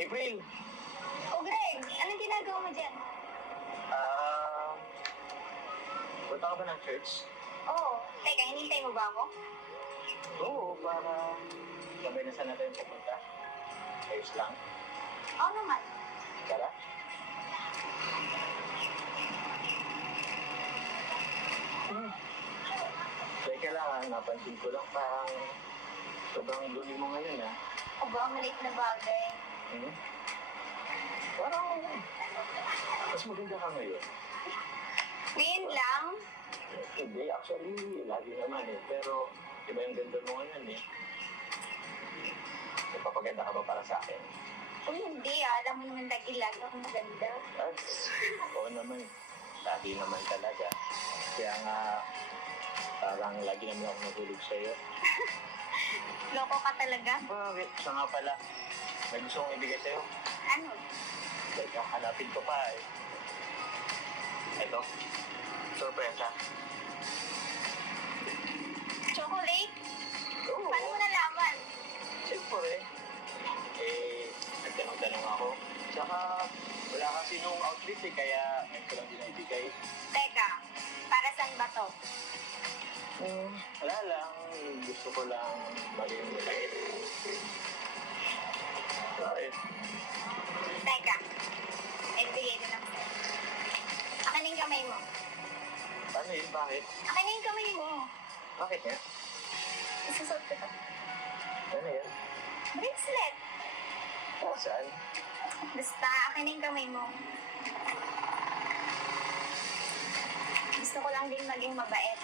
April! O Greg, anong ginagawa mo dyan? Punta ka ba ng church? Oo. Teka, hinintay mo ba ako? Oo, para sabay na sana tayo pupunta. Ayos lang. Oo naman. Tara. Teka lang, napansin ko lang parang sobrang luli mo ngayon, ha? O ba, maliit na bagay. Hmm? Parang mas maganda ka ngayon. Ngayon lang? Hindi, actually, lagi naman eh. Pero, iba yung ganda mo ngayon eh. Napapaganda ka ba para sa akin? O hindi ah, alam mo naman lagi-lagi akong maganda. Oo naman. Lagi naman talaga. Kaya nga, parang lagi naman ako nahulog sa'yo. Loko ka talaga. Bakit? Siya nga pala. May gusto kong ibigay sa'yo. Ano? Dahil hanapin ko pa eh. Ito. Sorpresa. Chocolate? Oo. Paano mo nalaman? Siyempre. Nagtanong-tanong ako. Tsaka, wala kasi nung outfit eh, kaya may ko lang din naibigay. Teka, para saan ba to? Wala lang. Gusto ko lang maging maliit. Bakit? Teka, ibigay ko lang sa'yo. Akin na yung kamay mo. Paano yun? Bakit? Akin na yung kamay mo. Bakit nga? Isusot ko to. Ano yan? Bracelet. Saan? Basta, akin na yung kamay mo. Gusto ko lang din maging mabait.